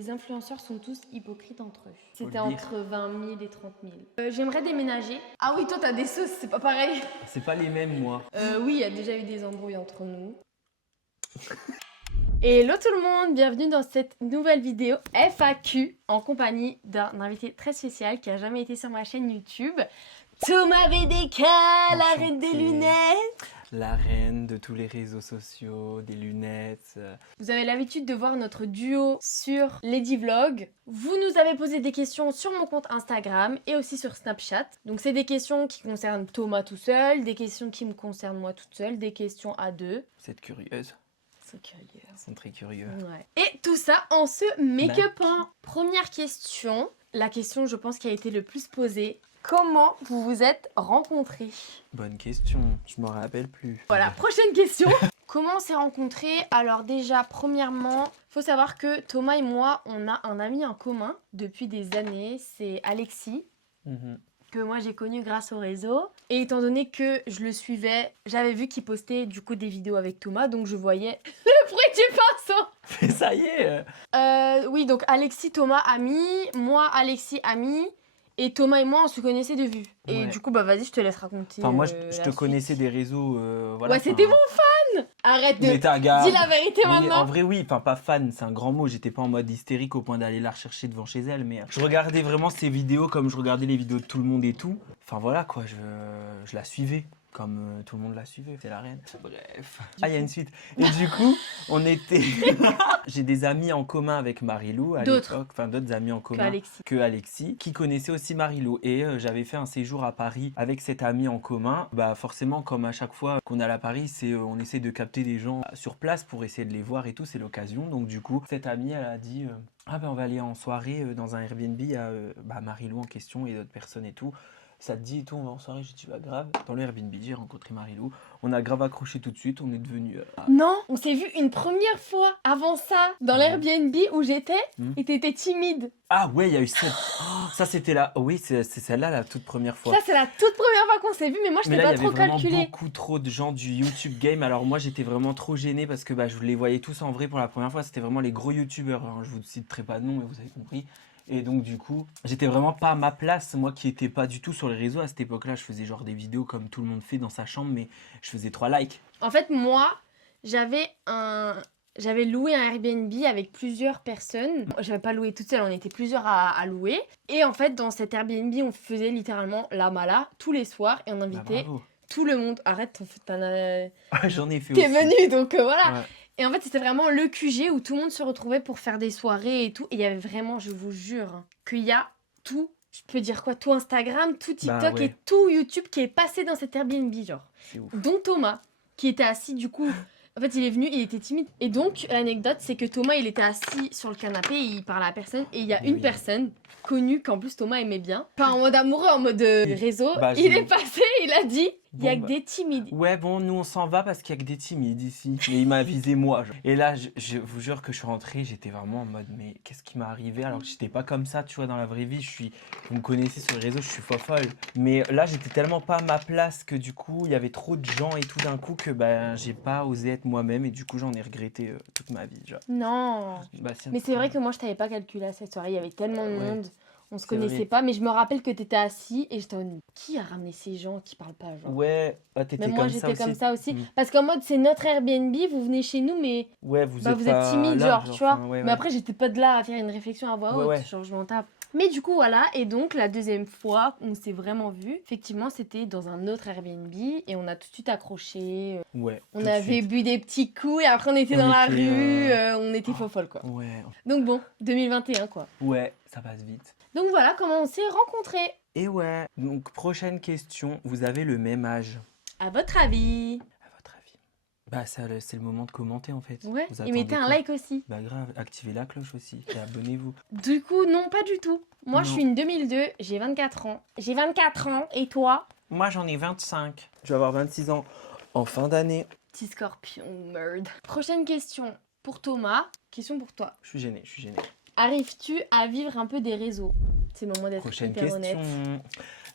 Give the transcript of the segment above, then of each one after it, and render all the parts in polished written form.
Les influenceurs sont tous hypocrites entre eux. Faut C'était le dire. entre 20 000 et 30 000. J'aimerais déménager. Ah oui, toi t'as des sauces, c'est pas pareil. C'est pas les mêmes, moi. Oui, il y a déjà eu des embrouilles entre nous. Et hello tout le monde, bienvenue dans cette nouvelle vidéo FAQ en compagnie d'un invité très spécial qui a jamais été sur ma chaîne YouTube. Thomas VDK, la reine des lunettes. La reine de tous les réseaux sociaux, des lunettes. Vous avez l'habitude de voir notre duo sur Lady Vlog. Vous nous avez posé des questions sur mon compte Instagram et aussi sur Snapchat. Donc c'est des questions qui concernent Thomas tout seul, des questions qui me concernent moi toute seule, des questions à deux. Vous êtes curieuse. C'est curieux. Ils sont très curieux. Ouais. Et tout ça en se make-upant. Première question, la question je pense qui a été le plus posée. Comment vous vous êtes rencontrés? Bonne question, je m'en rappelle plus. Voilà, prochaine question. Comment on s'est rencontrés? Alors déjà, premièrement, faut savoir que Thomas et moi, on a un ami en commun depuis des années, c'est Alexis, que moi j'ai connu grâce au réseau. Et étant donné que je le suivais, j'avais vu qu'il postait du coup des vidéos avec Thomas, donc je voyais le bruit du pinceau. Mais ça y est. Oui, donc Alexis, Thomas, ami, moi, Alexis, ami. Et Thomas et moi, on se connaissait de vue. Et Ouais. du coup, bah vas-y, je te laisse raconter. Enfin, moi, je la te suite. connaissais des réseaux. Voilà, Ouais, c'était mon fan. Arrête de... Mais t'as gars. Dis la vérité Oui, en maintenant. vrai, oui, enfin, pas fan, c'est un grand mot. J'étais pas en mode hystérique au point d'aller la rechercher devant chez elle, mais je regardais vraiment ses vidéos comme je regardais les vidéos de tout le monde et tout. Enfin, voilà quoi, je la suivais. Comme tout le monde la suivait, c'est la reine. Bref. Ah, il y a une suite. Et du coup, on était. J'ai des amis en commun avec Marilou à D'autres. l'époque, enfin d'autres amis en commun Alexis. que Alexis, qui connaissaient aussi Marilou. Et j'avais fait un séjour à Paris avec cet ami en commun. Bah forcément, comme à chaque fois qu'on allait à Paris, c'est on essaie de capter des gens sur place pour essayer de les voir et tout, c'est l'occasion. Donc du coup, cette amie, elle a dit ah ben on va aller en soirée dans un Airbnb à Marilou en question et d'autres personnes et tout. Ça te dit et tout, on va en soirée, j'ai dit bah grave. Dans le Airbnb, j'ai rencontré Marilou. On a grave accroché tout de suite, on est devenus... Non, on s'est vu une première fois avant ça, dans l'Airbnb où j'étais, et t'étais timide. Ah ouais, il y a eu ça. Oh, ça c'était là. Oui, c'est celle-là la toute première fois. Ça, c'est la toute première fois qu'on s'est vu, mais moi, je Mais t'ai là, pas il y avait trop vraiment calculé. beaucoup trop de gens du YouTube Game. Alors moi, j'étais vraiment trop gêné parce que bah, je les voyais tous en vrai pour la première fois. C'était vraiment les gros YouTubeurs. Alors, je vous citerai pas de nom, mais vous avez compris. Et donc du coup, j'étais vraiment pas à ma place, moi qui étais pas du tout sur les réseaux à cette époque-là. Je faisais genre des vidéos comme tout le monde fait dans sa chambre, mais je faisais 3 likes. En fait, moi, j'avais loué un Airbnb avec plusieurs personnes. J'avais pas loué toute seule, on était plusieurs à louer. Et en fait, dans cet Airbnb, on faisait littéralement la mala tous les soirs et on Bah, invitait bravo. tout le monde. Arrête, t'en as... J'en ai fait T'es aussi. venu, donc voilà. Ouais. Et en fait, c'était vraiment le QG où tout le monde se retrouvait pour faire des soirées et tout. Et il y avait vraiment, je vous jure, qu'il y a tout, je peux dire quoi, tout Instagram, tout TikTok Bah ouais. et tout YouTube qui est passé dans cet Airbnb, genre. C'est ouf. Dont Thomas, qui était assis du coup. En fait, il est venu, il était timide. Et donc, l'anecdote, c'est que Thomas, il était assis sur le canapé et il parlait à personne. Et il y a une Oui. personne connue qu'en plus Thomas aimait bien. Pas en mode amoureux, en mode réseau. Bah, il est passé, il a dit, il y a Bon, que bah. des timides. Ouais, bon, nous on s'en va parce qu'il y a que des timides ici. Mais il m'a visé moi. Genre. Et là, je vous jure que je suis rentré, j'étais vraiment en mode, mais qu'est-ce qui m'est arrivé? Alors que j'étais pas comme ça, tu vois, dans la vraie vie. Vous me connaissez sur les réseaux, je suis folle. Mais là, j'étais tellement pas à ma place que du coup, il y avait trop de gens et tout d'un coup que ben, j'ai pas osé être moi-même et du coup, j'en ai regretté toute ma vie. Genre. Non. Bah, Mais c'est vrai que moi, je t'avais pas calculé à cette soirée. Il y avait tellement de Ouais. monde. On se C'est connaissait vrai. pas. Mais je me rappelle que t'étais assis et j'étais en mode, qui a ramené ces gens qui parlent pas, genre? Ouais, t'étais Même moi, comme ça j'étais comme aussi. ça aussi. Mm. Parce qu'en mode, c'est notre Airbnb, vous venez chez nous, mais Ouais, vous bah, êtes vous pas êtes timide, là, genre, tu vois. enfin, ouais, Mais ouais. après, j'étais pas de là à faire une réflexion à voix Ouais, haute. ouais. Genre, je m'en tape. Mais du coup, voilà. Et donc, la deuxième fois, on s'est vraiment vu. Effectivement, c'était dans un autre Airbnb et on a tout de suite accroché. Ouais. On tout de avait suite. bu des petits coups et après, on était On dans la était, rue. On était folle, quoi. Ouais. Donc, bon, 2021, quoi. Ouais, ça passe vite. Donc, voilà comment on s'est rencontrés. Et ouais, donc prochaine question, vous avez le même âge, À votre avis? à votre avis? Bah ça, c'est le moment de commenter en fait. Ouais, Vous et mettez attendez un quoi? like aussi. Bah grave, activez la cloche aussi et abonnez-vous. Du coup, non, pas du tout. Moi, je Non. suis une 2002, j'ai 24 ans. J'ai 24 ans, et toi? Moi j'en ai 25. Je vais avoir 26 ans en fin d'année. Petit scorpion, merde. Prochaine question pour Thomas. Question pour toi. Je suis gêné. Arrives-tu à vivre un peu des réseaux? C'est le moment d'être Prochaine hyper question. honnête.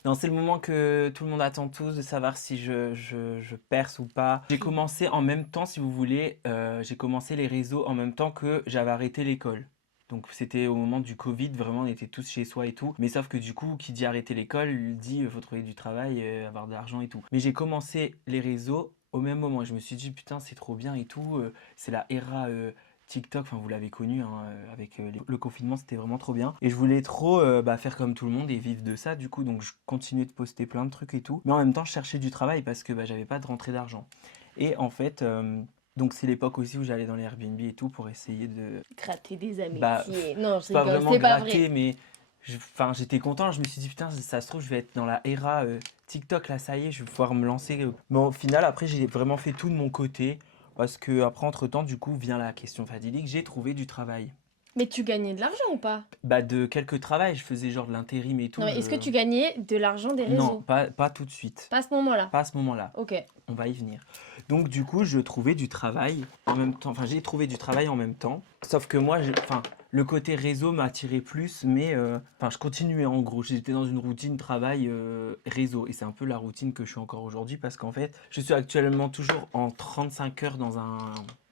Non, c'est le moment que tout le monde attend tous de savoir si je perce ou pas. J'ai commencé en même temps, si vous voulez, j'ai commencé les réseaux en même temps que j'avais arrêté l'école. Donc c'était au moment du Covid, vraiment on était tous chez soi et tout. Mais sauf que du coup, qui dit arrêter l'école, dit faut trouver du travail, avoir de l'argent et tout. Mais j'ai commencé les réseaux au même moment. Je me suis dit putain c'est trop bien et tout. C'est la era TikTok, enfin vous l'avez connu hein, avec le confinement, c'était vraiment trop bien. Et je voulais trop faire comme tout le monde et vivre de ça du coup. Donc je continuais de poster plein de trucs et tout. Mais en même temps je cherchais du travail parce que j'avais pas de rentrée d'argent. Et en fait... donc c'est l'époque aussi où j'allais dans les Airbnb et tout pour essayer de... Gratter des Bah, amitiés. Non, je pas rigole, vraiment c'est pas gratter, vrai. mais j'étais content. Je me suis dit, putain, ça se trouve, je vais être dans la era TikTok, là, ça y est, je vais pouvoir me lancer. Mais au final, après, j'ai vraiment fait tout de mon côté. Parce que après, entre-temps, du coup, vient la question fatidique, j'ai trouvé du travail. Mais tu gagnais de l'argent ou pas? Bah, de quelques travails, je faisais genre de l'intérim et Non, tout. mais est-ce que tu gagnais de l'argent des Non, réseaux? pas tout de suite. Pas à ce moment-là. Pas à ce moment-là. Ok. On va y venir. Donc du coup, je trouvais du travail en même temps. Enfin, j'ai trouvé du travail en même temps. Sauf que moi, le côté réseau m'attirait plus, mais je continuais en gros. J'étais dans une routine travail réseau. Et c'est un peu la routine que je suis encore aujourd'hui parce qu'en fait, je suis actuellement toujours en 35 heures dans un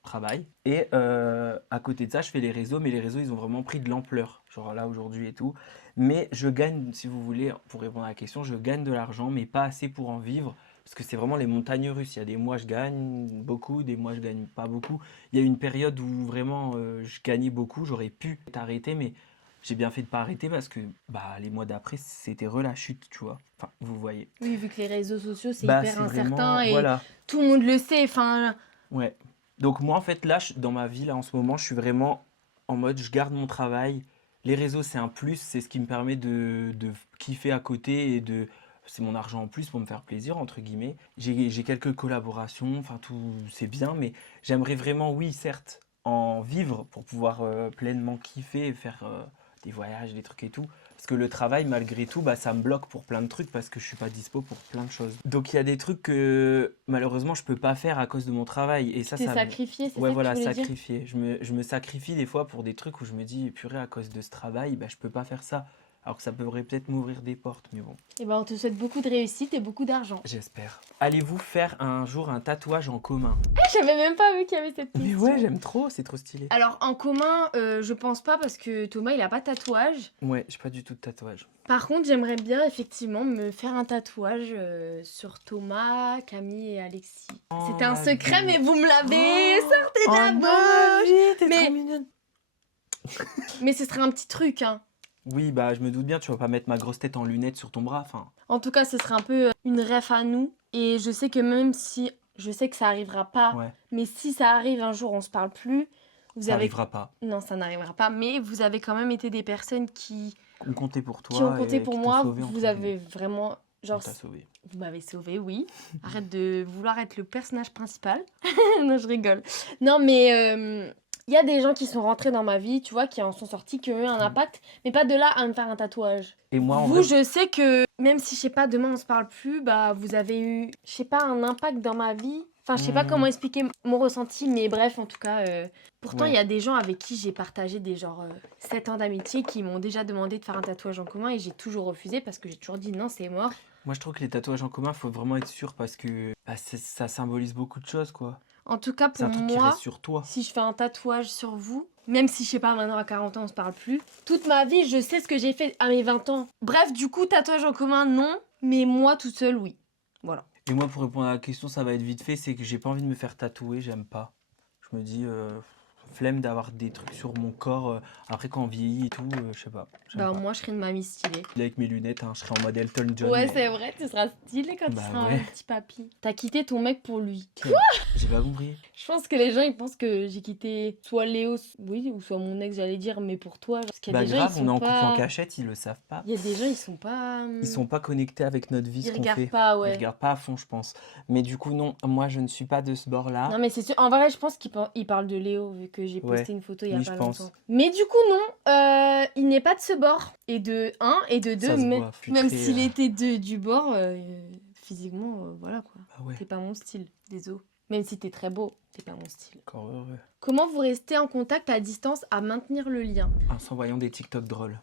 travail. Et à côté de ça, je fais les réseaux, mais les réseaux, ils ont vraiment pris de l'ampleur. Genre là, aujourd'hui et tout. Mais je gagne, si vous voulez, pour répondre à la question, je gagne de l'argent, mais pas assez pour en vivre. Parce que c'est vraiment les montagnes russes. Il y a des mois, je gagne beaucoup, des mois, je gagne pas beaucoup. Il y a eu une période où vraiment je gagnais beaucoup. J'aurais pu arrêter, mais j'ai bien fait de pas arrêter parce que les mois d'après, c'était la chute, tu vois. Enfin, vous voyez. Oui, vu que les réseaux sociaux, c'est Bah, hyper c'est incertain vraiment. et Voilà. tout le monde le sait. Enfin, Ouais. Donc, moi, en fait, là, dans ma vie, là, en ce moment, je suis vraiment en mode, je garde mon travail. Les réseaux, c'est un plus. C'est ce qui me permet de kiffer à côté et de. C'est mon argent en plus pour me faire plaisir, entre guillemets. J'ai quelques collaborations, enfin, tout, c'est bien, mais j'aimerais vraiment, oui, certes, en vivre pour pouvoir pleinement kiffer et faire des voyages, des trucs et tout. Parce que le travail, malgré tout, ça me bloque pour plein de trucs parce que je suis pas dispo pour plein de choses. Donc il y a des trucs que malheureusement je peux pas faire à cause de mon travail. Et tu t'es sacrifié, c'est ouais, ça que tu voilà, voulais dire? sacrifier. Je me sacrifie des fois pour des trucs où je me dis, purée, à cause de ce travail, je peux pas faire ça. Alors que ça pourrait peut-être m'ouvrir des portes, mais bon, Eh ben, on te souhaite beaucoup de réussite et beaucoup d'argent. j'espère. Allez-vous faire un jour un tatouage en commun? J'avais même pas vu qu'il y avait cette Mais question. ouais, j'aime trop, c'est trop stylé. Alors, en commun, je pense pas parce que Thomas, il a pas de tatouage. Ouais, j'ai pas du tout de tatouage. Par contre, j'aimerais bien effectivement me faire un tatouage sur Thomas, Camille et Alexis. Oh, C'était un ma secret, vie. mais vous me l'avez sorti de Oh la non, bouche. ma vie, t'es Mais- trop mignonne. Mais ce serait un petit truc, hein. Oui, je me doute bien, tu vas pas mettre ma grosse tête en lunettes sur ton bras, enfin. En tout cas, ce serait un peu une ref à nous. Et je sais que même si... Je sais que ça arrivera pas. Ouais, Mais si ça arrive un jour, on se parle plus. Vous ça avez... arrivera pas. Non, ça n'arrivera pas. Mais vous avez quand même été des personnes qui On comptait pour toi ont compté et pour qui t'ont moi. sauvé, entre Vous avez guillemets. vraiment... On Genre, t'a sauvé. vous m'avez sauvé, oui. Arrête de vouloir être le personnage principal. Non, je rigole. Non, mais il y a des gens qui sont rentrés dans ma vie, tu vois, qui en sont sortis, qui ont eu un impact, mais pas de là à me faire un tatouage. Et moi, en Vous, vrai, je sais que même si, je sais pas, demain on se parle plus, vous avez eu, je sais pas, un impact dans ma vie. Enfin, je sais pas comment expliquer mon ressenti, mais bref, en tout cas, pourtant, il Ouais. y a des gens avec qui j'ai partagé des 7 ans d'amitié qui m'ont déjà demandé de faire un tatouage en commun et j'ai toujours refusé parce que j'ai toujours dit non, c'est mort. Moi, je trouve que les tatouages en commun, faut vraiment être sûr parce que ça symbolise beaucoup de choses, quoi. En tout cas, C'est pour un truc qui moi, reste sur toi. si je fais un tatouage sur vous, même si je sais pas, maintenant à 40 ans on se parle plus, toute ma vie je sais ce que j'ai fait à mes 20 ans. Bref, du coup, tatouage en commun, non, mais moi toute seule, oui. Voilà. Et moi, pour répondre à la question, ça va être vite fait, c'est que j'ai pas envie de me faire tatouer, j'aime pas. Je me dis, flemme d'avoir des trucs sur mon corps. Après, quand on vieillit et tout, je sais pas. J'aime Bah, pas. moi je serai une mamie stylée. Avec mes lunettes, hein, je serai en mode Elton John. Ouais, mais- c'est vrai, tu seras stylée quand Bah tu seras ouais. un petit papy. T'as quitté ton mec pour lui. J'ai pas compris. Je pense que les gens ils pensent que j'ai quitté soit Léo, oui, ou soit mon ex, j'allais dire, mais pour toi. Parce qu'il y a des gens, Grave, ils on est sont en couple en pas. cachette, ils le savent pas. Il y a des gens, ils sont pas. Ils sont pas connectés avec notre vie, Ils ce qu'on regardent fait. pas, Ils ouais. regardent pas à fond, je pense. Mais du coup, non, moi, je ne suis pas de ce bord-là. Non mais c'est sûr, en vrai je pense qu'il parle de Léo vu que j'ai Ouais. posté une photo il y a Oui, pas je pense. longtemps. Mais du coup non, il n'est pas de ce bord. Et de 1 et de 2, Ça se voit, je suis même très, s'il était du bord, physiquement, voilà quoi. Ah ouais, T'es pas mon style, désolé. Même si t'es très beau, t'es pas mon style. encore heureux. Comment vous restez en contact à distance à maintenir le lien? En s'envoyant des TikTok drôles.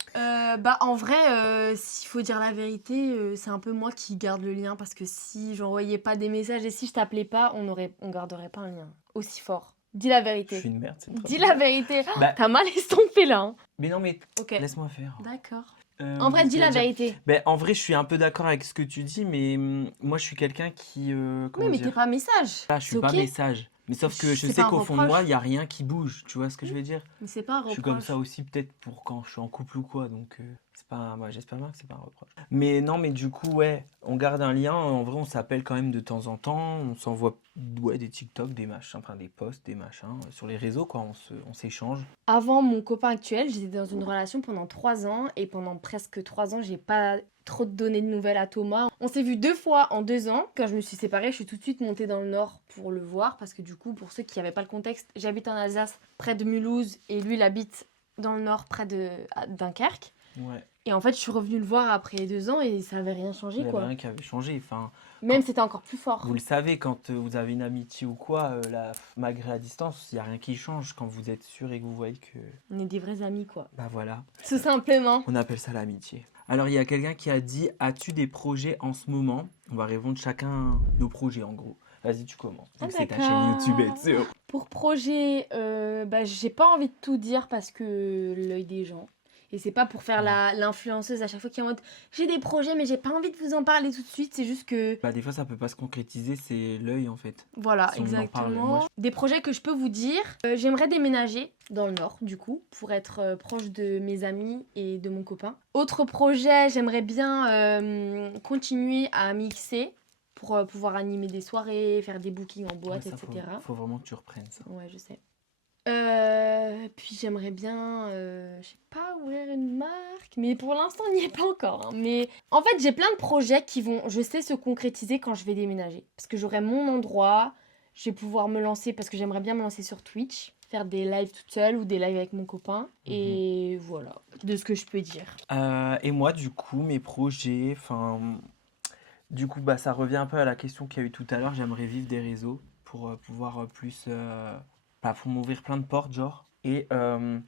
En vrai, s'il faut dire la vérité, c'est un peu moi qui garde le lien parce que si j'envoyais pas des messages et si je t'appelais pas, on garderait pas un lien aussi fort. Dis la Je vérité. suis une merde, c'est trop Dis bien. la vérité. Oh, Bah, t'as mal estompé là. Hein. mais non, mais Ok. laisse-moi faire. D'accord. En vrai, Qu'est-ce dis que la j'allais dire? vérité. Ben, en vrai, je suis un peu d'accord avec ce que tu dis, mais moi, je suis quelqu'un qui, Oui, comment mais t'es dire? pas message. Là, je C'est suis pas ok. message. Mais sauf que je C'est sais pas un qu'au fond de moi, reproche. il y a rien qui bouge. Tu vois ce que je veux dire? Mais c'est pas un Je suis comme ça reproche. aussi peut-être pour quand je suis en couple ou quoi, donc c'est pas, j'espère bien que c'est pas un reproche. Mais non, mais du coup, ouais, on garde un lien. En vrai, on s'appelle quand même de temps en temps. On s'envoie des TikTok, des machins, enfin des posts, des machins sur les réseaux, quoi. On s'échange. Avant mon copain actuel, j'étais dans une relation pendant 3 ans et pendant presque 3 ans, j'ai pas trop donné de nouvelles à Thomas. On s'est vu 2 fois en 2 ans. Quand je me suis séparée, je suis tout de suite montée dans le nord pour le voir parce que du coup, pour ceux qui n'avaient pas le contexte, j'habite en Alsace près de Mulhouse et lui, il habite dans le nord près de Dunkerque. Ouais. Et en fait, je suis revenue le voir après 2 ans et ça avait rien Il changé y avait quoi. rien qui avait changé. Enfin, Même quand- c'était encore plus fort. vous le savez, quand vous avez une amitié ou quoi, malgré la distance, il n'y a rien qui change quand vous êtes sûr et que vous voyez que, On est des vrais amis quoi. bah voilà, Tout simplement. on appelle ça l'amitié. Alors, il y a quelqu'un qui a dit, as-tu des projets en ce moment? On va répondre chacun nos projets en gros. Vas-y, tu commences. Vu que c'est ta chaîne YouTube, D'accord. tu sais. Pour projet, bah, j'ai pas envie de tout dire parce que l'œil des gens. Et c'est pas pour faire l'influenceuse à chaque fois qui est en mode j'ai des projets mais j'ai pas envie de vous en parler tout de suite. C'est juste que. Bah, des fois, ça peut pas se concrétiser, c'est l'œil en fait. Voilà, Si on en parle, exactement. moi, Des projets que je peux vous dire. J'aimerais déménager dans le nord du coup pour être proche de mes amis et de mon copain. Autre projet, j'aimerais bien continuer à mixer pour pouvoir animer des soirées, faire des bookings en boîte, ça, etc. faut vraiment que tu reprennes ça. Ouais, je sais. Puis j'aimerais bien, je sais pas, ouvrir une marque, mais pour l'instant, on n'y est pas encore. Hein. Mais en fait, j'ai plein de projets qui vont, je sais, se concrétiser quand je vais déménager. Parce que j'aurai mon endroit, je vais pouvoir me lancer, parce que j'aimerais bien me lancer sur Twitch, faire des lives toute seule ou des lives avec mon copain. Et voilà, de ce que je peux dire. Et moi, du coup, mes projets, enfin, du coup, bah, ça revient un peu à la question qu'il y a eu tout à l'heure. J'aimerais vivre des réseaux pour pouvoir plus, pour m'ouvrir plein de portes, genre. Et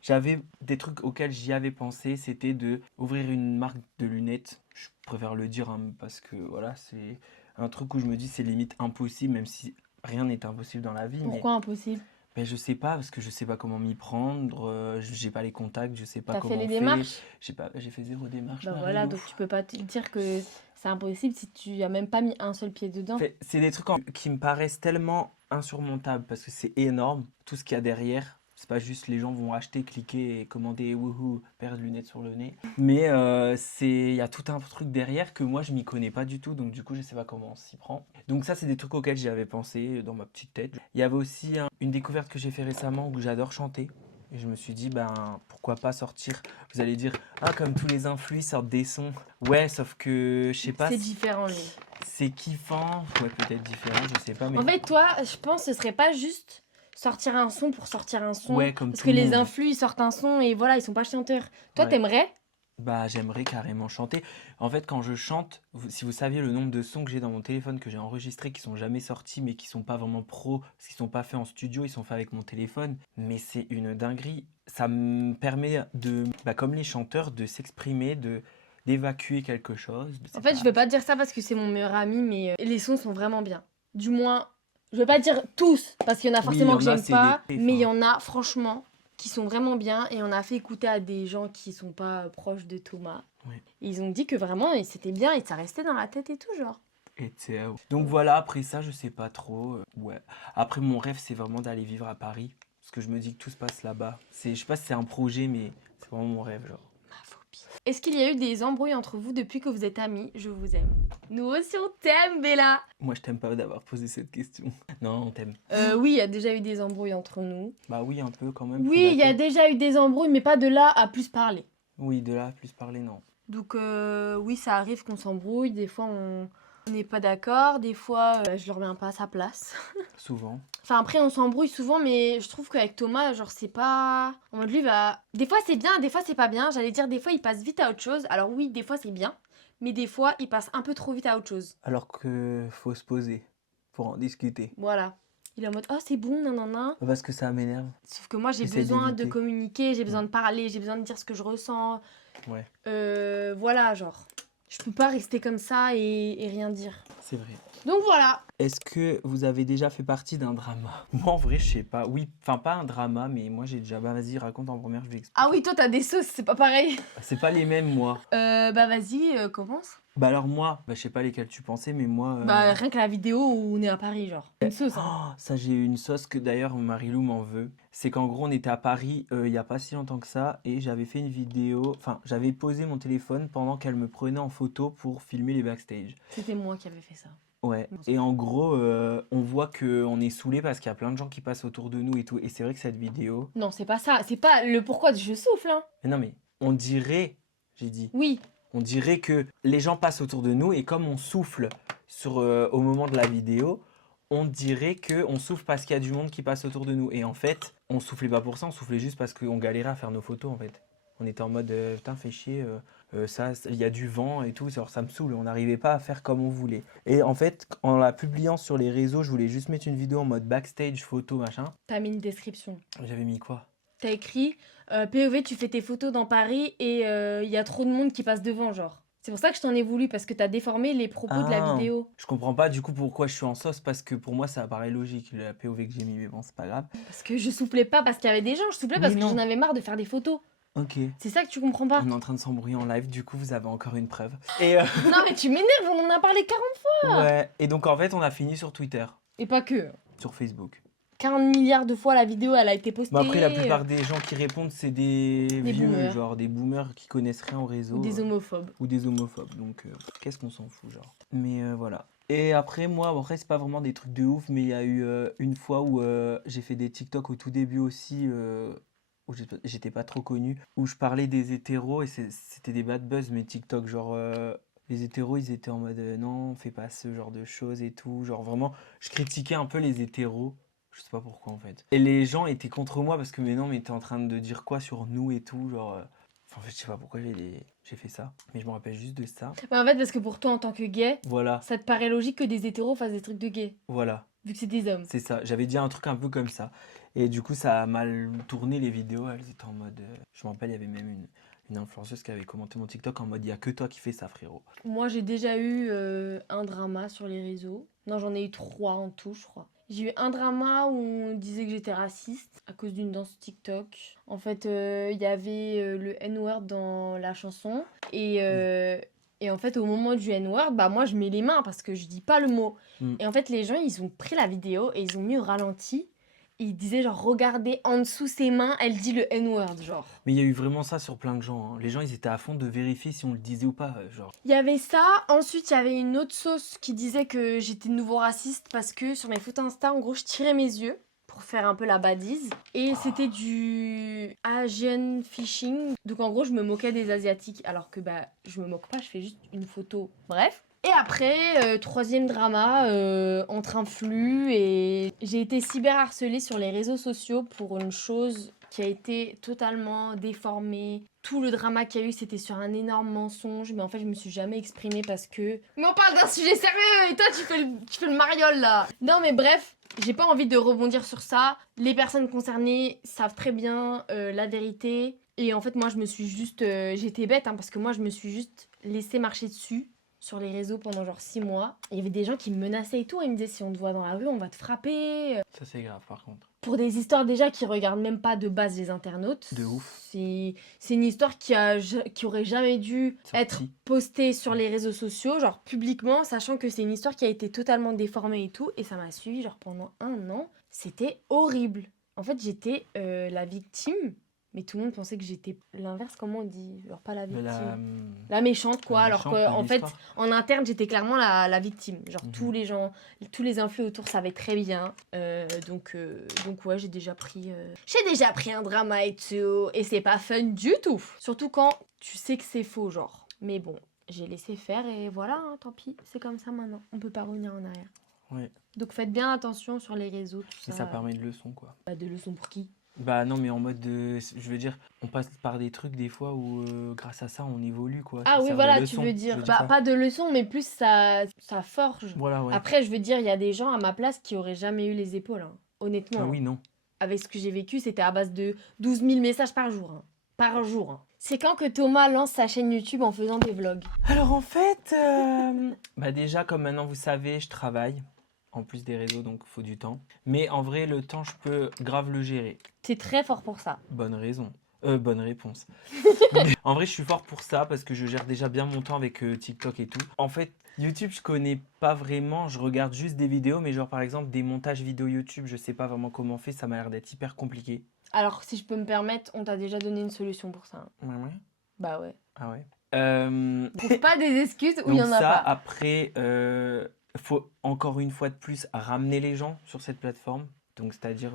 j'avais des trucs auxquels j'y avais pensé, c'était de ouvrir une marque de lunettes. Je préfère le dire hein, parce que voilà, c'est un truc où je me dis c'est limite impossible, même si rien n'est impossible dans la vie. Pourquoi impossible? Mais je sais pas, parce que je sais pas comment m'y prendre, j'ai pas les contacts, je sais pas T'as comment fait les on fait. démarches? J'ai fait 0 démarche, Bah voilà, Marilou. donc tu peux pas te dire que c'est impossible si tu as même pas mis un seul pied dedans. C'est des trucs qui me paraissent tellement insurmontables parce que c'est énorme, tout ce qu'il y a derrière. C'est pas juste les gens vont acheter, cliquer et commander wouhou, paire de lunettes sur le nez. Mais il y a tout un truc derrière que moi je m'y connais pas du tout, donc du coup je sais pas comment on s'y prend. Donc ça c'est des trucs auxquels j'y avais pensé dans ma petite tête. Il y avait aussi une découverte que j'ai fait récemment où j'adore chanter. Et je me suis dit, ben pourquoi pas sortir. Vous allez dire, ah comme tous les influx ils sortent des sons. Ouais, sauf que je sais pas. C'est différent, lui. C'est kiffant, ouais peut-être différent, je sais pas. Mais En fait, toi, je pense que ce serait pas juste sortir un son pour sortir un son. ouais, comme Parce tout que le les monde. influx, ils sortent un son et voilà, ils sont pas chanteurs. Toi, Ouais. t'aimerais? Bah j'aimerais carrément chanter. En fait quand je chante, si vous saviez le nombre de sons que j'ai dans mon téléphone que j'ai enregistrés qui sont jamais sortis mais qui sont pas vraiment pro, parce qu'ils sont pas faits en studio, ils sont faits avec mon téléphone. Mais c'est une dinguerie. Ça me permet de, comme les chanteurs, de s'exprimer, d'évacuer quelque chose. En fait, je vais pas te dire ça parce que c'est mon meilleur ami, mais les sons sont vraiment bien. Du moins, je vais pas dire tous, parce qu'il y en a Oui, forcément il y que en a, j'aime c'est pas, des- mais il y enfin, en a, franchement, qui sont vraiment bien. Et on a fait écouter à des gens qui sont pas proches de Thomas. Ouais. Et ils ont dit que vraiment, c'était bien et ça restait dans la tête et tout, genre. Donc voilà, après ça, je sais pas trop. Ouais. Après, mon rêve, c'est vraiment d'aller vivre à Paris. Parce que je me dis que tout se passe là-bas. Je sais pas si c'est un projet, mais c'est vraiment mon rêve, genre. Ma phobie. Est-ce qu'il y a eu des embrouilles entre vous depuis que vous êtes amis? Je vous aime. Nous aussi on t'aime, Bella. Moi, je t'aime pas d'avoir posé cette question. Non, on t'aime. Oui, il y a déjà eu des embrouilles entre nous. Bah oui, un peu quand même. Oui, il y a déjà eu des embrouilles, mais pas de là à plus parler. Oui, de là à plus parler, non. Donc oui, ça arrive qu'on s'embrouille. Des fois, on n'est pas d'accord. Des fois, je le remets pas à sa place. Souvent. Enfin, après, on s'embrouille souvent, mais je trouve qu'avec Thomas, genre, c'est pas... En mode, lui, va... Des fois, c'est bien, des fois, c'est pas bien. J'allais dire, des fois, il passe vite à autre chose. Alors oui, des fois, c'est bien. Mais des fois, il passe un peu trop vite à autre chose. Alors que faut se poser pour en discuter. Voilà. Il est en mode, oh, c'est bon, nanana. Parce que ça m'énerve. Sauf que moi, j'ai J'essaie besoin de d'éviter. communiquer, j'ai besoin de parler, j'ai besoin de dire ce que je ressens. Ouais. Voilà, genre. Je peux pas rester comme ça et rien dire. C'est vrai. Donc voilà. Est-ce que vous avez déjà fait partie d'un drama? Moi, en vrai, je sais pas. Oui, enfin, pas un drama, mais moi, j'ai déjà... Bah, vas-y, raconte en première, je vais expliquer. Ah oui, toi, t'as des sauces, c'est pas pareil. C'est pas les mêmes, moi. Bah vas-y, commence. Bah alors moi, je sais pas lesquels tu pensais, mais moi... Bah rien que la vidéo où on est à Paris, genre. Une sauce, hein. Oh, ça, j'ai eu une sauce que d'ailleurs Marilou m'en veut. C'est qu'en gros, on était à Paris il y a pas si longtemps que ça et j'avais fait une vidéo, enfin, j'avais posé mon téléphone pendant qu'elle me prenait en photo pour filmer les backstage. C'était moi qui avais fait ça. Ouais, et en gros, on voit qu'on est saoulé parce qu'il y a plein de gens qui passent autour de nous et tout. Et c'est vrai que cette vidéo... Non, c'est pas ça. C'est pas le pourquoi je souffle, hein. Mais non, mais on dirait, j'ai dit, Oui. on dirait que les gens passent autour de nous et comme on souffle au moment de la vidéo, on dirait qu'on souffle parce qu'il y a du monde qui passe autour de nous. Et en fait, on soufflait pas pour ça, on soufflait juste parce qu'on galérait à faire nos photos en fait. On était en mode, putain, fais chier, il y a du vent et tout, genre, ça me saoule, on n'arrivait pas à faire comme on voulait. Et en fait, en la publiant sur les réseaux, je voulais juste mettre une vidéo en mode backstage, photo, machin. T'as mis une description. J'avais mis quoi? T'as écrit POV, tu fais tes photos dans Paris et il y a trop de monde qui passe devant, genre. C'est pour ça que je t'en ai voulu, parce que t'as déformé les propos de la vidéo. Je comprends pas du coup pourquoi je suis en sauce, parce que pour moi ça paraît logique, la POV que j'ai mis, mais bon, c'est pas grave. Parce que je soufflais pas parce qu'il y avait des gens, je soufflais parce que j'en avais marre de faire des photos. Ok. C'est ça que tu comprends pas. On est en train de s'embrouiller en live, du coup vous avez encore une preuve. Et Non mais tu m'énerves, on en a parlé 40 fois. ouais, et donc en fait on a fini sur Twitter. Et pas que. Sur Facebook. 40 milliards de fois la vidéo elle a été postée. Mais après la plupart des gens qui répondent c'est des vieux, boomers. genre des boomers qui connaissent rien au réseau. Ou des homophobes. Ou des homophobes, donc qu'est-ce qu'on s'en fout genre. Mais voilà. Et après moi, après c'est pas vraiment des trucs de ouf, mais il y a eu une fois où j'ai fait des TikTok au tout début aussi, où j'étais pas trop connu, où je parlais des hétéros et c'était des bad buzz mes TikTok, genre les hétéros ils étaient en mode non, on fait pas ce genre de choses et tout, genre vraiment je critiquais un peu les hétéros. Je sais pas pourquoi en fait. Et les gens étaient contre moi parce que mais non mais t'es en train de dire quoi sur nous et tout, genre... En fait je sais pas pourquoi j'ai fait ça, mais je me rappelle juste de ça. Mais en fait parce que pour toi en tant que gay, voilà. Ça te paraît logique que des hétéros fassent des trucs de gays. Voilà. Vu que c'est des hommes. C'est ça, j'avais dit un truc un peu comme ça. Et du coup ça a mal tourné les vidéos, elles étaient en mode... je me rappelle il y avait même une influenceuse qui avait commenté mon TikTok en mode il y a que toi qui fais ça frérot. Moi j'ai déjà eu un drama sur les réseaux. Non j'en ai eu 3 en tout je crois. J'ai eu un drama où on disait que j'étais raciste à cause d'une danse TikTok. En fait, il y avait le N-word dans la chanson. Et en fait, au moment du N-word, bah moi je mets les mains parce que je dis pas le mot. Et en fait, les gens, ils ont pris la vidéo et ils ont mis au ralenti. Et ils disaient genre, regardez en dessous ses mains, elle dit le N-word, genre. Mais il y a eu vraiment ça sur plein de gens. Hein. Les gens, ils étaient à fond de vérifier si on le disait ou pas, genre. Il y avait ça. Ensuite, il y avait une autre sauce qui disait que j'étais de nouveau raciste parce que sur mes photos Insta, en gros, je tirais mes yeux pour faire un peu la badise. Et c'était du Asian fishing. Donc en gros, je me moquais des Asiatiques. Alors que bah, je me moque pas, je fais juste une photo. Bref. Et après, troisième drama, entre un flux et j'ai été cyberharcelée sur les réseaux sociaux pour une chose qui a été totalement déformée. Tout le drama qu'il y a eu, c'était sur un énorme mensonge, mais en fait, je me suis jamais exprimée parce que... Mais on parle d'un sujet sérieux et toi, tu fais le mariole, là. Non, mais bref, j'ai pas envie de rebondir sur ça. Les personnes concernées savent très bien la vérité. Et en fait, moi, je me suis juste... j'étais bête, hein, parce que moi, je me suis juste laissée marcher dessus sur les réseaux pendant genre 6 mois. Il y avait des gens qui me menaçaient et tout. Ils me disaient, si on te voit dans la rue, on va te frapper. Ça, c'est grave, par contre. Pour des histoires déjà qui regardent même pas de base les internautes. De ouf. C'est une histoire qui aurait jamais dû être postée sur les réseaux sociaux, genre publiquement, sachant que c'est une histoire qui a été totalement déformée et tout. Et ça m'a suivi genre pendant 1 an. C'était horrible. En fait, j'étais la victime. Mais tout le monde pensait que j'étais l'inverse, comment on dit? Genre pas la victime. La méchante, quoi. Alors qu'en fait, en interne, j'étais clairement la victime. Genre tous les gens, tous les influx autour savaient très bien. Donc ouais, j'ai déjà pris un drama et tout. Et c'est pas fun du tout. Surtout quand tu sais que c'est faux, genre. Mais bon, j'ai laissé faire et voilà, hein, tant pis. C'est comme ça maintenant. On peut pas revenir en arrière. Ouais. Donc faites bien attention sur les réseaux, tout ça. Et ça permet de leçons, quoi. Bah, de leçons pour qui? Bah non mais en mode de... Je veux dire, on passe par des trucs des fois où grâce à ça on évolue quoi. Ah oui voilà tu veux dire. Bah pas de leçon mais plus ça forge. Voilà ouais. Après je veux dire il y a des gens à ma place qui auraient jamais eu les épaules. Hein. Honnêtement. Ah oui non. Avec ce que j'ai vécu c'était à base de 12 000 messages par jour. Hein. Par jour. Hein. C'est quand que Thomas lance sa chaîne YouTube en faisant des vlogs? Alors en fait, déjà comme maintenant vous savez, je travaille en plus des réseaux, donc il faut du temps. Mais en vrai, le temps, je peux grave le gérer. T'es très fort pour ça. Bonne raison. Bonne réponse. En vrai, je suis fort pour ça parce que je gère déjà bien mon temps avec TikTok et tout. En fait, YouTube, je connais pas vraiment. Je regarde juste des vidéos, mais genre par exemple des montages vidéo YouTube, je sais pas vraiment comment on fait. Ça m'a l'air d'être hyper compliqué. Alors, si je peux me permettre, on t'a déjà donné une solution pour ça. Ouais, ouais. Bah ouais. Ah ouais. Trouve pas des excuses où il y Donc en a ça, pas. après, faut encore une fois de plus ramener les gens sur cette plateforme. Donc c'est-à-dire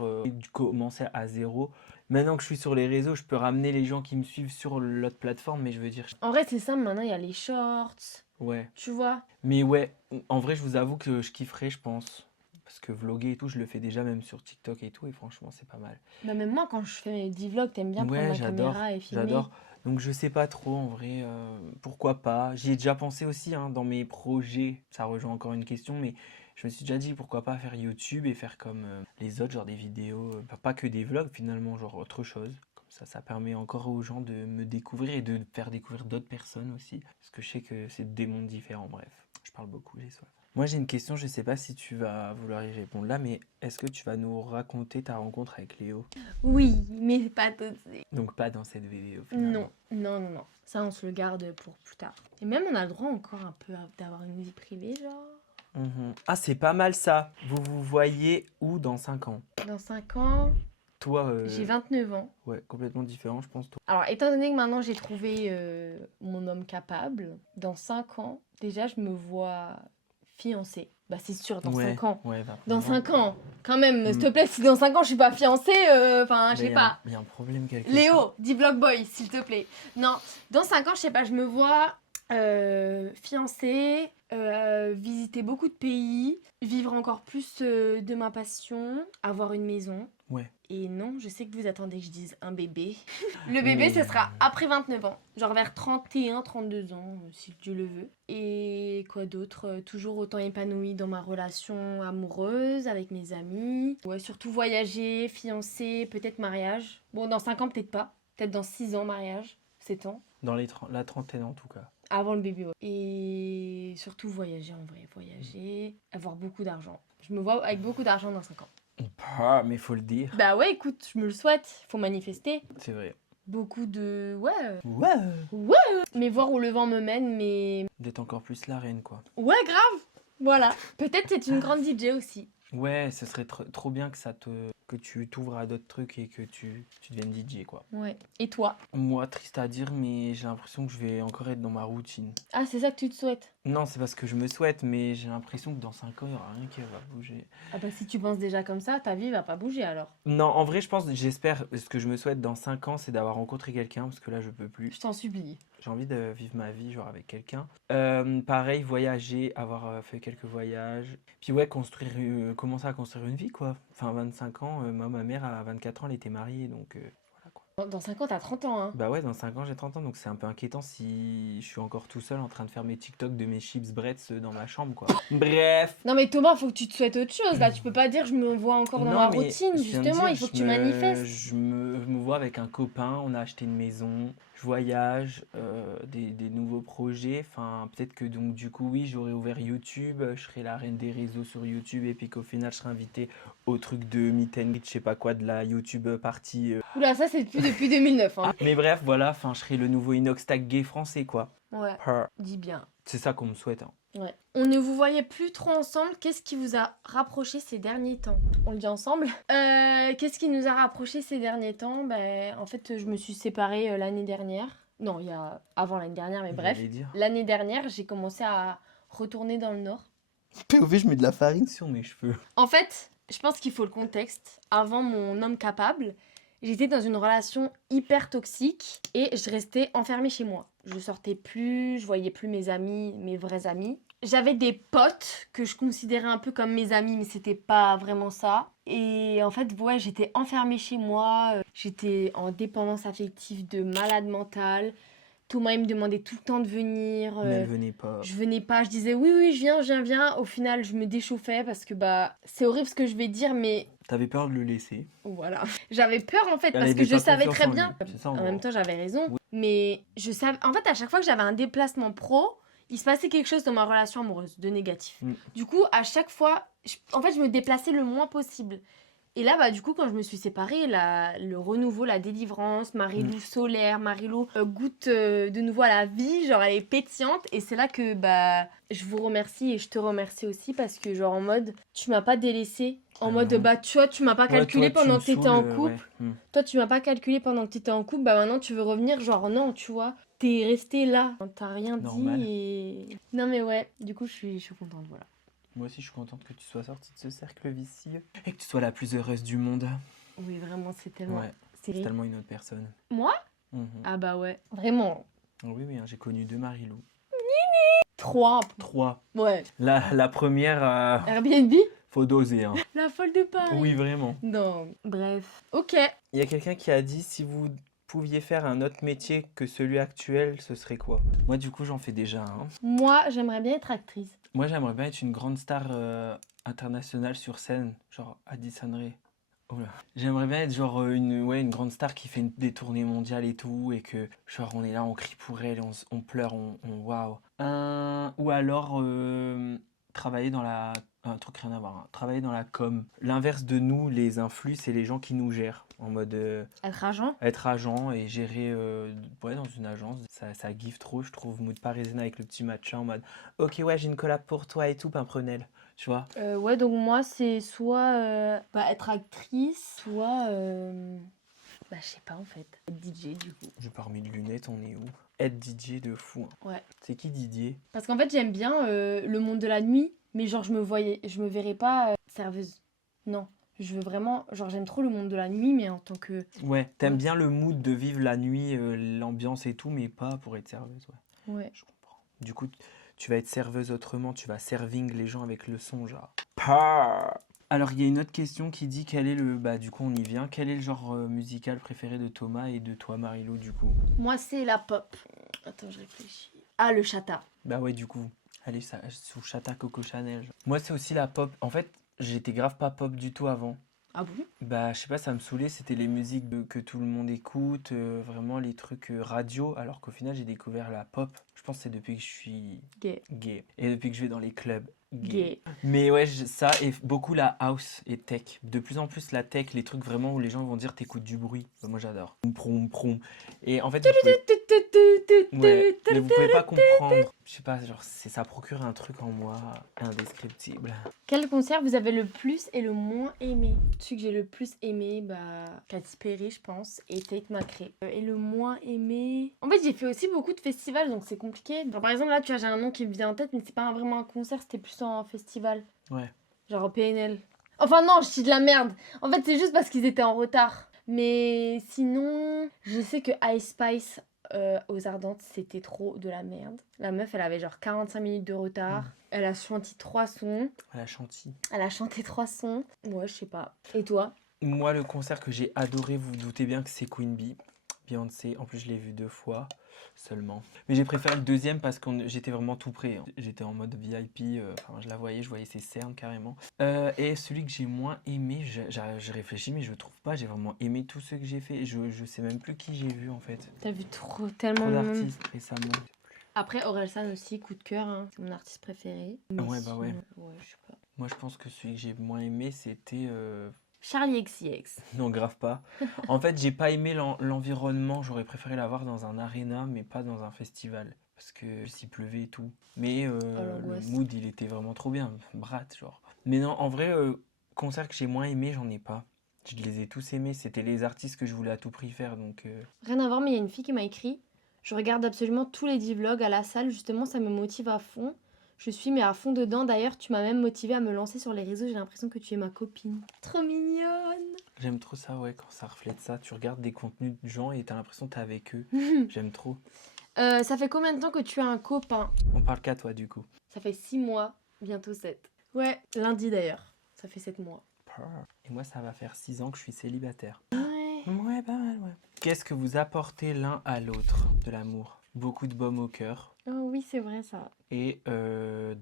commencer à zéro. Maintenant que je suis sur les réseaux, je peux ramener les gens qui me suivent sur l'autre plateforme, mais je veux dire... En vrai, c'est simple, maintenant il y a les shorts. Ouais. Tu vois. Mais ouais, en vrai, je vous avoue que je kifferais, je pense. Parce que vlogger et tout, je le fais déjà même sur TikTok et tout, et franchement, c'est pas mal. Bah même moi, quand je fais mes 10 vlogs, t'aimes bien prendre Ouais, la j'adore, caméra et filmer. j'adore. Donc je sais pas trop en vrai, pourquoi pas. J'y ai déjà pensé aussi hein, dans mes projets, ça rejoint encore une question, mais je me suis déjà dit pourquoi pas faire YouTube et faire comme les autres, genre des vidéos, pas que des vlogs finalement, genre autre chose. Comme ça permet encore aux gens de me découvrir et de faire découvrir d'autres personnes aussi. Parce que je sais que c'est des mondes différents, bref. Je parle beaucoup, j'ai soif. Moi j'ai une question, je sais pas si tu vas vouloir y répondre là, mais est-ce que tu vas nous raconter ta rencontre avec Léo? Oui, mais pas tout de suite. Donc pas dans cette vidéo finalement. Non. Ça, on se le garde pour plus tard. Et même, on a le droit encore un peu d'avoir une vie privée, genre. Ah, c'est pas mal ça. Vous vous voyez où dans 5 ans? Dans 5 ans, Toi, j'ai 29 ans. ouais, complètement différent, je pense. Toi. Alors, étant donné que maintenant j'ai trouvé mon homme capable, dans 5 ans, déjà, je me vois fiancée. Bah, c'est sûr, dans 5 ans. Ouais, Dans 5 ans, quand même, s'il te Mm. plaît, si dans 5 ans je suis pas fiancée, enfin, je sais pas. Il y a un problème quelque Léo, part. dis Vlog Boy, s'il te plaît. Non, dans 5 ans, je sais pas, je me vois fiancée, visiter beaucoup de pays, vivre encore plus de ma passion, avoir une maison. Ouais. Et non, je sais que vous attendez que je dise un bébé. Le bébé, ce sera après 29 ans. Genre vers 31, 32 ans, si Dieu le veut. Et quoi d'autre? Toujours autant épanouie dans ma relation amoureuse, avec mes amis. Ouais, surtout voyager, fiancé, peut-être mariage. Bon, dans 5 ans, peut-être pas. Peut-être dans 6 ans, mariage. 7 ans. Dans la trentaine en tout cas. Avant le bébé, ouais. Et surtout voyager en vrai. Voyager, avoir beaucoup d'argent. Je me vois avec beaucoup d'argent dans 5 ans. Ah, mais faut le dire. Bah ouais, écoute, je me le souhaite. Faut manifester. C'est vrai. Beaucoup de... Ouais. Ouais. Mais voir où le vent me mène, mais... D'être encore plus la reine, quoi. Ouais, grave. Voilà. Peut-être c'est une grande DJ aussi. Ouais, ce serait trop bien que tu t'ouvres à d'autres trucs et que tu deviennes DJ, quoi. Ouais. Et toi? Moi, triste à dire, mais j'ai l'impression que je vais encore être dans ma routine. Ah, c'est ça que tu te souhaites? Non, c'est parce que je me souhaite, mais j'ai l'impression que dans 5 ans, il n'y aura rien qui va bouger. Ah bah si tu penses déjà comme ça, ta vie va pas bouger alors. Non, en vrai, j'espère, ce que je me souhaite dans 5 ans, c'est d'avoir rencontré quelqu'un, parce que là, je peux plus. Je t'en supplie. J'ai envie de vivre ma vie, genre avec quelqu'un. Pareil, voyager, avoir fait quelques voyages. Puis ouais, commencer à construire une vie, quoi. Enfin, 25 ans, moi, ma mère, à 24 ans, elle était mariée, donc voilà, quoi. Dans 5 ans, t'as 30 ans, hein. Bah ouais, dans 5 ans, j'ai 30 ans, donc c'est un peu inquiétant si je suis encore tout seul en train de faire mes TikTok de mes chips Bretz dans ma chambre, quoi. Bref. Non mais Thomas, faut que tu te souhaites autre chose, là. Tu peux pas dire je me vois encore dans ma mais routine, je viens de justement. dire, Il faut que tu manifestes. Je me vois avec un copain, on a acheté une maison, je voyage, des nouveaux projets. Enfin, peut-être que donc du coup, oui, j'aurais ouvert YouTube, je serais la reine des réseaux sur YouTube et puis qu'au final, je serais invité au truc de Meet and Greet, je sais pas quoi, de la YouTube party. Oula, ça c'est depuis 2009, hein. Mais bref, voilà, enfin, je serais le nouveau Inox Tag gay français, quoi. Ouais, Purr. dis bien. C'est ça qu'on me souhaite. Hein. Ouais. On ne vous voyait plus trop ensemble. Qu'est-ce qui vous a rapproché ces derniers temps? On le dit ensemble. Qu'est-ce qui nous a rapproché ces derniers temps? En fait, je me suis séparée l'année dernière. Non, il y a avant l'année dernière, mais bref. L'année dernière, j'ai commencé à retourner dans le Nord. POV, je mets de la farine sur mes cheveux. En fait, je pense qu'il faut le contexte. Avant mon homme capable, j'étais dans une relation hyper toxique et je restais enfermée chez moi. Je sortais plus, je voyais plus mes amis, mes vrais amis. J'avais des potes que je considérais un peu comme mes amis, mais c'était pas vraiment ça. Et en fait, ouais, j'étais enfermée chez moi. J'étais en dépendance affective de malade mentale. Thomas, il me demandait tout le temps de venir. Mais elle venait pas. Je venais pas, je disais oui, je viens. Au final, je me déchauffais parce que c'est horrible ce que je vais dire, mais T'avais peur de le laisser. Voilà. J'avais peur en fait, Elle parce que avait je pas savais confiance très en bien. lui, c'est ça, en En gros. même temps, j'avais raison. Oui. Mais je savais. En fait, à chaque fois que j'avais un déplacement pro, il se passait quelque chose dans ma relation amoureuse de négatif. Du coup, à chaque fois, en fait, je me déplaçais le moins possible. Et là, bah, du coup, quand je me suis séparée, le renouveau, la délivrance, Marilou solaire, Marilou goûte de nouveau à la vie, genre elle est pétillante. Et c'est là que bah, je vous remercie et je te remercie aussi parce que, genre, en mode, tu m'as pas délaissé. En mode, non. bah, tu vois, tu m'as pas Ouais, calculé toi, tu pendant me que t'étais en saoules, couple. ouais. Toi, tu m'as pas calculé pendant que t'étais en couple, bah maintenant tu veux revenir, genre, non, tu vois. T'es resté là, t'as rien Normal. dit et. Non, mais ouais, du coup, je suis contente, voilà. Moi aussi, je suis contente que tu sois sortie de ce cercle vicieux et que tu sois la plus heureuse du monde. Oui, vraiment, c'est tellement. Ouais, c'est tellement une autre personne. Moi Ah bah ouais, vraiment. Oui, oui, hein, j'ai connu 2 Marilou. 3. 3. Ouais. La première, Airbnb faut doser. Hein. La folle de Paris. Oui, vraiment. Non, bref. Ok. Il y a quelqu'un qui a dit si vous pouviez faire un autre métier que celui actuel, ce serait quoi? Moi, du coup, j'en fais déjà un. Moi, j'aimerais bien être actrice. Moi, j'aimerais bien être une grande star internationale sur scène, genre Addison Rae. Oh là. J'aimerais bien être genre une grande star qui fait des tournées mondiales et tout, et que genre on est là, on crie pour elle, on pleure, waouh. Ou alors travailler dans la... Un truc rien à voir, hein. Travailler dans la com. L'inverse de nous, les influx, c'est les gens qui nous gèrent. En mode... Être agent être agent et gérer ouais, dans une agence. Ça give trop, je trouve, mood parisienne avec le petit matcha en mode ok, ouais, j'ai une collab pour toi et tout, Pimprenel. Tu vois? Ouais, donc moi, c'est soit bah, être actrice, soit. Bah, je sais pas en fait. Être DJ du coup. J'ai pas remis de lunettes, on est où? Être DJ de fou. Hein. Ouais. C'est qui Didier? Parce qu'en fait, j'aime bien le monde de la nuit, mais genre, je me verrais pas serveuse. Non. Je veux vraiment. Genre, j'aime trop le monde de la nuit, mais en tant que. Ouais, t'aimes bien le mood de vivre la nuit, l'ambiance et tout, mais pas pour être serveuse, ouais. Ouais. Je comprends. Du coup, tu vas être serveuse autrement, tu vas serving les gens avec le son, genre. Pah. Alors, il y a une autre question qui dit quel est le... Bah, du coup, on y vient. Quel est le genre musical préféré de Thomas et de toi, Marilou, du coup? Moi, c'est la pop. Attends, je réfléchis. Ah, le chata. Bah ouais, du coup. Allez, ça, sous Chata Coco Chanel. Genre. Moi, c'est aussi la pop. En fait, j'étais grave pas pop du tout avant. Ah bon? Bah, je sais pas, ça me saoulait. C'était les musiques que tout le monde écoute, vraiment les trucs radio. Alors qu'au final, j'ai découvert la pop. Je pense que c'est depuis que je suis Gay. Et depuis que je vais dans les clubs gays. Gay. Mais ouais, ça et beaucoup la house et tech. De plus en plus la tech, les trucs vraiment où les gens vont dire t'écoutes du bruit. Bah, moi j'adore. Prom, prom. Et en fait, ouais, mais vous pouvez pas comprendre. Je sais pas, genre ça procure un truc en moi indescriptible. Quel concert vous avez le plus et le moins aimé? Celui que j'ai le plus aimé, bah, Katy Perry, je pense, et Tate McRae. Et le moins aimé... En fait, j'ai fait aussi beaucoup de festivals, donc c'est compliqué. Genre, par exemple, là, tu vois, j'ai un nom qui me vient en tête, mais c'est pas vraiment un concert, c'était plus un festival. Ouais. Genre au PNL. Enfin non, je dis de la merde. En fait, c'est juste parce qu'ils étaient en retard. Mais sinon, je sais que Ice Spice aux Ardentes, c'était trop de la merde. La meuf, elle avait genre 45 minutes de retard. Elle a chanté 3 sons. Elle a chanté. Elle a chanté 3 sons. Ouais, je sais pas. Et toi? Moi, le concert que j'ai adoré, vous vous doutez bien que c'est Queen Bee. Beyoncé, en plus je l'ai vu 2 fois seulement. Mais j'ai préféré le deuxième parce que j'étais vraiment tout près. Hein. J'étais en mode VIP, je la voyais, je voyais ses cernes carrément. Et celui que j'ai moins aimé, je réfléchis mais je trouve pas, j'ai vraiment aimé tous ceux que j'ai fait. Je sais même plus qui j'ai vu en fait. T'as vu tellement d'artistes récemment. Après, Orelsan aussi, coup de cœur, hein. C'est mon artiste préféré. Mais ouais, bah ouais. Ouais, je sais pas. Moi je pense que celui que j'ai moins aimé c'était... Charlie XCX. Non, grave pas. En fait, j'ai pas aimé l'environnement. J'aurais préféré l'avoir dans un aréna, mais pas dans un festival. Parce que s'il pleuvait et tout. Mais le mood, il était vraiment trop bien. Brat, genre. Mais non, en vrai, concert que j'ai moins aimé, j'en ai pas. Je les ai tous aimés. C'était les artistes que je voulais à tout prix faire. Donc, Rien à voir, mais il y a une fille qui m'a écrit. Je regarde absolument tous les vlogs à la salle. Justement, ça me motive à fond. Je suis mais à fond dedans. D'ailleurs, tu m'as même motivée à me lancer sur les réseaux. J'ai l'impression que tu es ma copine. Trop mignonne. J'aime trop ça, ouais, quand ça reflète ça. Tu regardes des contenus de gens et t'as l'impression que t'es avec eux. J'aime trop. Ça fait combien de temps que tu as un copain? On parle qu'à toi, du coup. Ça fait 6 mois, bientôt 7. Ouais, lundi d'ailleurs. Ça fait 7 mois. Et moi, ça va faire 6 ans que je suis célibataire. Ouais. Ouais, pas mal, ouais. Qu'est-ce que vous apportez l'un à l'autre de l'amour? Beaucoup de baume au cœur. Oh oui, c'est vrai ça. Et de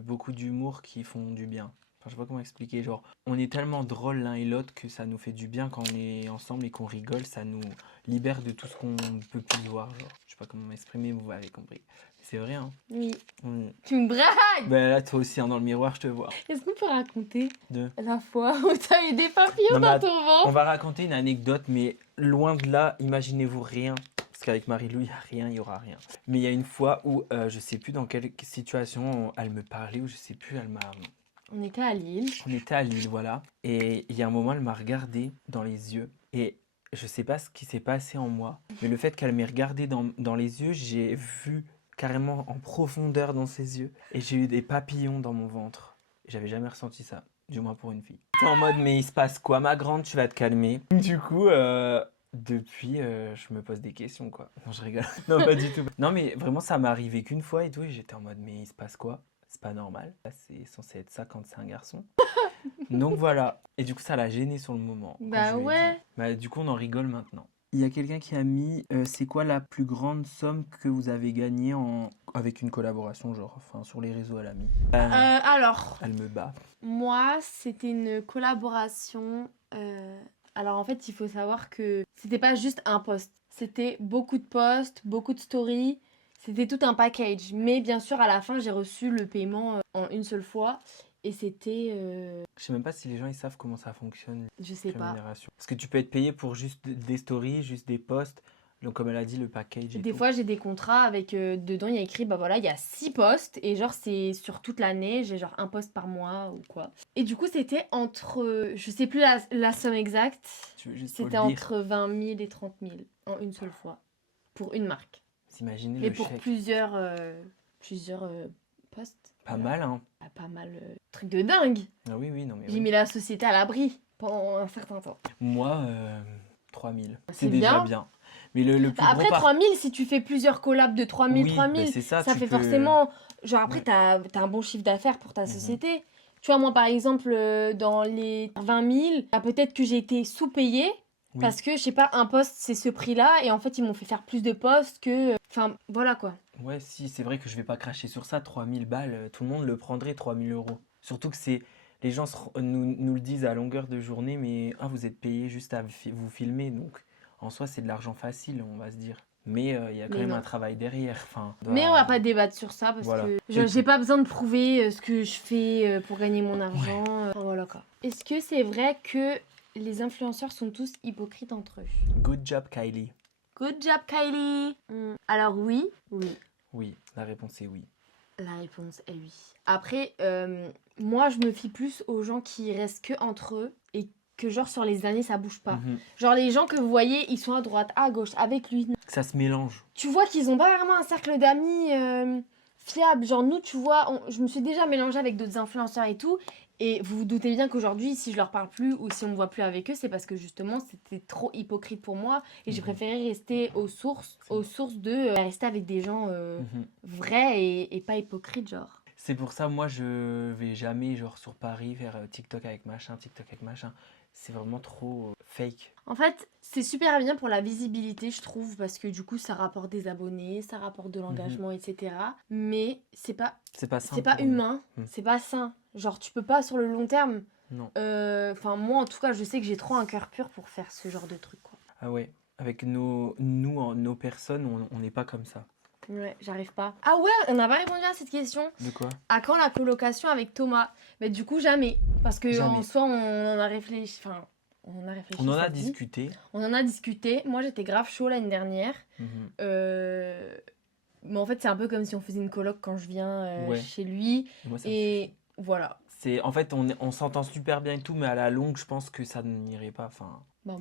beaucoup d'humour qui font du bien. Enfin, je sais pas comment expliquer. Genre, on est tellement drôles l'un et l'autre que ça nous fait du bien quand on est ensemble et qu'on rigole. Ça nous libère de tout ce qu'on peut plus voir. Genre, je sais pas comment m'exprimer, vous avez compris. C'est vrai, hein. Oui. Mm. Tu me bragues. Ben là, toi aussi, hein, dans le miroir, je te vois. Est-ce qu'on peut raconter De... la fois où t'as eu des papillons Non, mais dans ton on ventre? va raconter une anecdote, mais loin de là, imaginez-vous rien. Parce qu'avec Marie-Lou, il n'y a rien, il n'y aura rien. Mais il y a une fois où, je sais plus dans quelle situation elle me parlait, ou je sais plus, elle m'a... On était à Lille. On était à Lille, voilà. Et il y a un moment, elle m'a regardé dans les yeux. Et je sais pas ce qui s'est passé en moi. Mais le fait qu'elle m'ait regardé dans les yeux, j'ai vu carrément en profondeur dans ses yeux. Et j'ai eu des papillons dans mon ventre. J'avais jamais ressenti ça. Du moins pour une fille. T'es en mode, mais il se passe quoi, ma grande? Tu vas te calmer. Du coup, depuis, je me pose des questions, quoi. Non, je rigole. Non, pas du tout. Non, mais vraiment, ça m'est arrivé qu'une fois et tout. Et j'étais en mode, mais il se passe quoi? C'est pas normal. C'est censé être ça quand c'est un garçon. Donc voilà. Et du coup, ça l'a gêné sur le moment. Quand Bah je lui ai ouais. dit. Bah, du coup, on en rigole maintenant. Il y a quelqu'un qui a mis c'est quoi la plus grande somme que vous avez gagnée avec une collaboration, genre, enfin, sur les réseaux, elle a mis. Alors, Elle me bat. moi, c'était une collaboration. Alors en fait, il faut savoir que c'était pas juste un post. C'était beaucoup de posts, beaucoup de stories. C'était tout un package. Mais bien sûr, à la fin, j'ai reçu le paiement en une seule fois. Et c'était... Je sais même pas si les gens ils savent comment ça fonctionne, je sais pas. rémunération. Parce que tu peux être payé pour juste des stories, juste des posts. Donc comme elle a dit, le package et Des tout. fois, j'ai des contrats avec... dedans, il y a écrit, bah voilà, il y a 6 posts. Et genre, c'est sur toute l'année. J'ai genre un post par mois ou quoi. Et du coup, c'était entre... je sais plus la somme exacte. Tu veux juste faut C'était le dire. entre 20 000 et 30 000 en une seule fois. Pour une marque. T'imagines Et le pour chèque. plusieurs posts. Pas Voilà. mal, hein. Pas mal. Truc de dingue. Ah oui, oui, non mais J'ai oui. mis la société à l'abri pendant un certain temps. Moi, 3000. C'est déjà bien. bien. Mais le plus Après, gros 3000, si tu fais plusieurs collabs de 3000, Oui, 3000, c'est ça, ça tu fait peux... forcément... Genre après, Ouais. t'as un bon chiffre d'affaires pour ta Mhm. société. Tu vois, moi, par exemple, dans les 20 000, bah, peut-être que j'ai été sous-payée. Oui. Parce que, je sais pas, un poste, c'est ce prix-là. Et en fait, ils m'ont fait faire plus de postes que... Enfin, voilà quoi. Ouais, si, c'est vrai que je vais pas cracher sur ça. 3000 balles, tout le monde le prendrait, 3000 euros. Surtout que c'est... Les gens nous le disent à longueur de journée, mais vous êtes payé juste à vous filmer. Donc, en soi, c'est de l'argent facile, on va se dire. Mais il y a quand Mais même non. un travail derrière. Enfin, Mais on va pas débattre sur ça parce Voilà. que C'est j'ai tout. pas besoin de prouver ce que je fais pour gagner mon argent. Enfin, voilà quoi. Est-ce que c'est vrai que les influenceurs sont tous hypocrites entre eux? Good job, Kylie. Good job, Kylie. Alors oui. Oui, la réponse est oui. La réponse est oui. Après, moi je me fie plus aux gens qui restent que entre eux et que genre sur les années ça bouge pas. Mhm. Genre les gens que vous voyez, ils sont à droite, à gauche, avec lui. Que ça se mélange. Tu vois qu'ils ont pas vraiment un cercle d'amis fiable. Genre nous, tu vois, je me suis déjà mélangée avec d'autres influenceurs et tout. Et vous vous doutez bien qu'aujourd'hui, si je leur parle plus ou si on me voit plus avec eux, c'est parce que justement, c'était trop hypocrite pour moi. Et j'ai préféré rester aux sources de rester avec des gens vrais et pas hypocrites, genre. C'est pour ça, moi, je vais jamais, genre, sur Paris, faire TikTok avec machin, TikTok avec machin. C'est vraiment trop fake. En fait, c'est super bien pour la visibilité, je trouve, parce que du coup, ça rapporte des abonnés, ça rapporte de l'engagement, etc. Mais c'est pas sain c'est pas pour nous. humain, c'est pas sain. Genre, tu peux pas sur le long terme. Non. Enfin, moi, en tout cas, je sais que j'ai trop un cœur pur pour faire ce genre de truc, quoi. Ah ouais, avec nos personnes, on n'est pas comme ça. Ouais, j'arrive pas. Ah ouais, on n'a pas répondu à cette question. De quoi? À quand la colocation avec Thomas? Mais du coup, jamais. Parce que Jamais. en soi, on en a réfléchi. Enfin, on en a réfléchi. On en a ça dit. discuté. On en a discuté. Moi, j'étais grave chaud l'année dernière. Mais en fait, c'est un peu comme si on faisait une coloc quand je viens Ouais. chez lui. Et moi, ça me Et suffit. voilà. En fait, on s'entend super bien et tout, mais à la longue, je pense que ça n'irait pas. Enfin, Bah,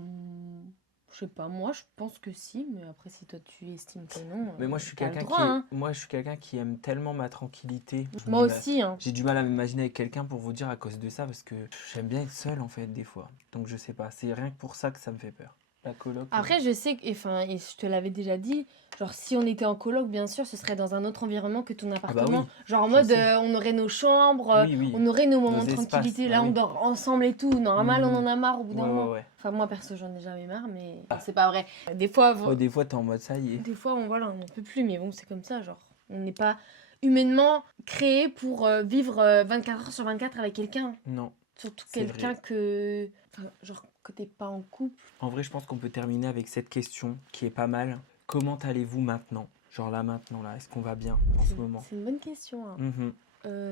je sais pas, moi je pense que si, mais après si toi tu estimes que non, mais moi, je suis t'as le quelqu'un droit, hein. moi, je suis quelqu'un qui aime tellement ma tranquillité. Moi aussi, hein. J'ai du mal à m'imaginer avec quelqu'un pour vous dire à cause de ça, parce que j'aime bien être seul en fait des fois. Donc je sais pas, c'est rien que pour ça que ça me fait peur. La coloc. Après, je sais que, enfin, et je te l'avais déjà dit, genre si on était en coloc, bien sûr, ce serait dans un autre environnement que ton appartement. oui, Genre en je mode, sais. on aurait nos chambres, Oui, oui. on aurait nos moments Nos de espaces, tranquillité, bah là on oui. dort ensemble et tout. Normal, on en a marre au bout d'un Ouais, moment. ouais. Enfin, moi perso, j'en ai jamais marre, mais Ah. c'est pas vrai. Des fois, Ouais, des fois, t'es en mode ça y est. des fois, voilà, on n'en peut plus, mais bon, c'est comme ça, genre. On n'est pas humainement créé pour vivre 24 heures sur 24 avec quelqu'un. Non, Surtout c'est quelqu'un vrai. que... Enfin, genre que t'es pas en couple. En vrai, je pense qu'on peut terminer avec cette question qui est pas mal. Comment allez-vous maintenant? Genre là maintenant, là, est-ce qu'on va bien en ce moment? C'est une bonne question. Hein. Mhm.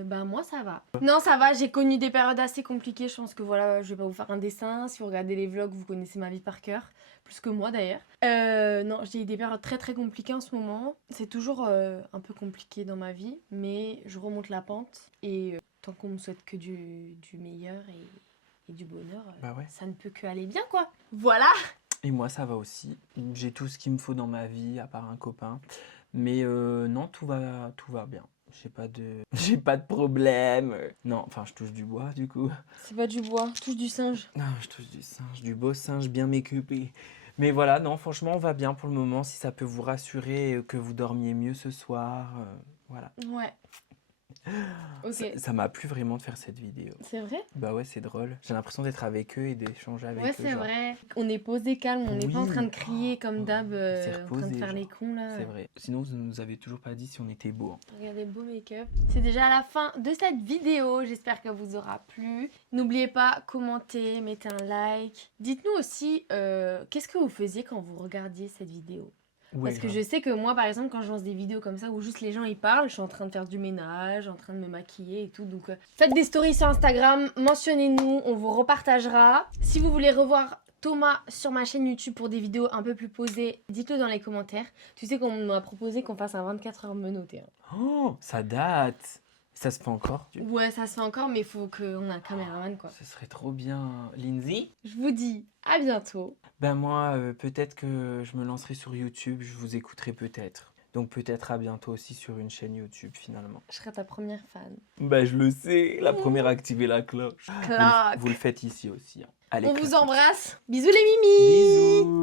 Bah moi ça va. Non ça va, j'ai connu des périodes assez compliquées. Je pense que voilà, je vais pas vous faire un dessin. Si vous regardez les vlogs, vous connaissez ma vie par cœur. Plus que moi d'ailleurs. Non, j'ai eu des périodes très très compliquées en ce moment. C'est toujours un peu compliqué dans ma vie. Mais je remonte la pente. Et tant qu'on me souhaite que du meilleur et du bonheur, Bah ouais. ça ne peut que aller bien quoi. Voilà. Et moi, ça va aussi. J'ai tout ce qu'il me faut dans ma vie, à part un copain. Mais non, tout va bien. J'ai pas de problème. Non, enfin, je touche du bois, du coup. C'est pas du bois, touche du singe. Non, je touche du singe, du beau singe bien m'équipé. Mais voilà, non, franchement, on va bien pour le moment. Si ça peut vous rassurer que vous dormiez mieux ce soir, voilà. Ouais. Ok. Ça m'a plu vraiment de faire cette vidéo. C'est vrai? Bah ouais, c'est drôle. J'ai l'impression d'être avec eux et d'échanger avec Ouais, eux. c'est genre. vrai. On est posé calme, on n'est pas en train de crier comme Oh, d'hab, on s'est en train de reposé, faire les genre. cons là. C'est vrai. Sinon, vous nous avez toujours pas dit si on était beau. Hein. Regardez, beau make-up. C'est déjà la fin de cette vidéo. J'espère qu'elle vous aura plu. N'oubliez pas, commentez, mettez un like. Dites-nous aussi, qu'est-ce que vous faisiez quand vous regardiez cette vidéo? Ouais, Parce que grave. je sais que moi, par exemple, quand je lance des vidéos comme ça où juste les gens ils parlent, je suis en train de faire du ménage, en train de me maquiller et tout. Donc, faites des stories sur Instagram, mentionnez-nous, on vous repartagera. Si vous voulez revoir Thomas sur ma chaîne YouTube pour des vidéos un peu plus posées, dites-le dans les commentaires. Tu sais qu'on m'a proposé qu'on fasse un 24 heures menotté. Hein. Oh, ça date. Ça se fait encore. Ouais, ça se fait encore, mais il faut qu'on ait un caméraman quoi. Ce serait trop bien. Lindsay? Je vous dis à bientôt. Ben moi, peut-être que je me lancerai sur YouTube, je vous écouterai peut-être. Donc peut-être à bientôt aussi sur une chaîne YouTube finalement. Je serai ta première fan. Ben je le sais, la première à activer la cloche. Clac. Vous le faites ici aussi. Hein. Allez, On vous claquez. embrasse. Bisous les mimis. Bisous.